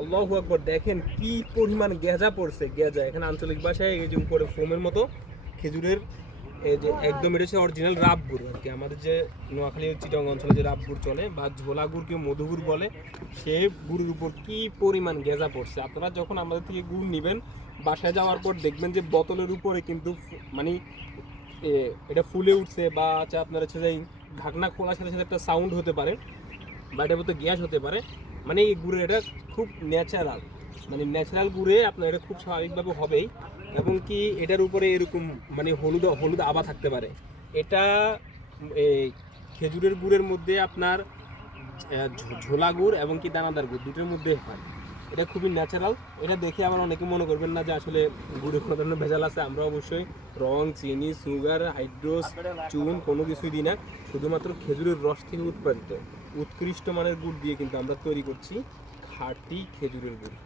আল্লাহু আকবার, দেখেন কি পরিমাণ গেজা পড়ছে, গেজা। এখানে আঞ্চলিক ভাষায় এই যে উপরে ফোমের মতো খেজুরের এই যে একদম এটা হচ্ছে অরিজিনাল রাব গুড় আর কি। আমাদের যে নোয়াখালী চিটাং অঞ্চলে যে রাব গুড় চলে বা ঝোলা গুড় কেউ মধু গুড় বলে, সে গুড়ের উপর কি পরিমাণ গেজা পড়ছে। আপনারা যখন আমাদের থেকে গুড় নেবেন, বাসায় যাওয়ার পর দেখবেন যে বোতলের উপরে কিন্তু মানে এটা ফুলে উঠছে বা হচ্ছে আপনার হচ্ছে যে ঢাকনা খোলার সাথে সাথে একটা সাউন্ড হতে পারে বা এটার মধ্যে গ্যাস হতে পারে। মানে এই গুড়ে এটা খুব ন্যাচারাল, মানে ন্যাচারাল গুড়ে আপনার এটা খুব স্বাভাবিকভাবে হবেই। এবং কি এটার উপরে এরকম মানে হলুদ হলুদ আভা থাকতে পারে। এটা এই খেজুরের গুড়ের মধ্যে আপনার ঝোলা গুড় এবং কি দানাদার গুড় দুটোর মধ্যে হয়। এটা খুবই ন্যাচারাল। এটা দেখে আবার অনেকে মনে করবেন না যে আসলে গুড়ে কোনো ধরনের ভেজাল আছে। আমরা অবশ্যই রং, চিনি, সুগার, হাইড্রোস, চুন কোনো কিছুই দিই না। শুধুমাত্র খেজুরের রস থেকে উৎপাদিত উৎকৃষ্ট মানের গুড় দিয়ে কিন্তু আমরা তৈরি করছি খাঁটি খেজুরের গুড়।